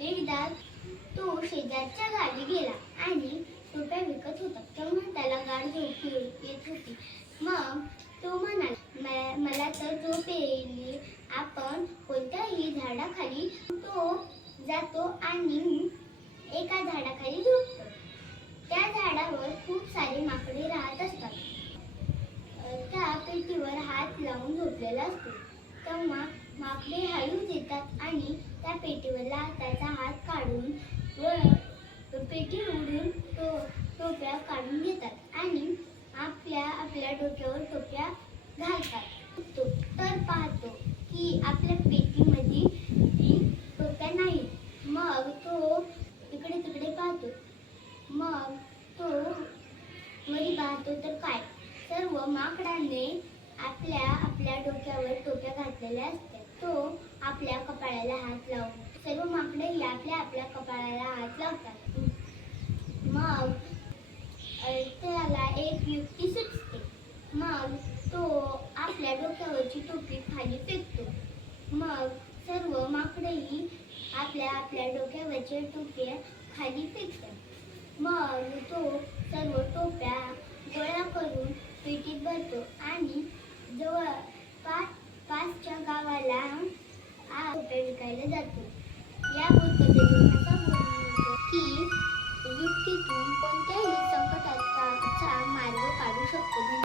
एकदा तो शेजारच्या गाडी गेला आणि सोप्या विकत होता. तेव्हा त्याला गाड झोप येत होती. मग तो म्हणाला मला तर झोप येईल आपण कोणत्याही झाडाखाली तो जातो आणि एका झाडाखाली झोपतो. त्या झाडावर खूप सारे माकडे राहत असतात. त्या पेटीवर हात लावून झोपलेला असतो. तेव्हा माकडे हळूच येतात. पेटी उडून तो टोप्या काढून घेतात आणि आपल्या आपल्या डोक्यावर टोप्या घालतात. तो तर पाहतो की आपल्या पेटीमध्ये ती टोप्या नाही. मग तो इकडे तिकडे पाहतो. मग तो मध्ये पाहतो तर काय? सर्व माकडांनी आपल्या आपल्या डोक्यावर टोप्या घातलेल्या असतात. तो आपल्या कपाळाला हात लावून सर्व माकडंही आपल्या आपल्या कपाळाला हात लावतात मग अ, त्याला एक युक्ती सुचते मग तो आपल्या डोक्यावरची टोपी खाली फेकतो. मग सर्व माकडेही आपल्या आपल्या डोक्यावरच्या टोप्या खाली फेकतात. मग तो सर्व टोप्या गोळा करून पेटीत भरतो आणि जवळ पाच पाचच्या गावाला आ टोप्या विकायला जातो. या पद्धतीतून असा म्हणतो की युक्तीतून कोणत्याही संकटाचा मार्ग काढू शकतो.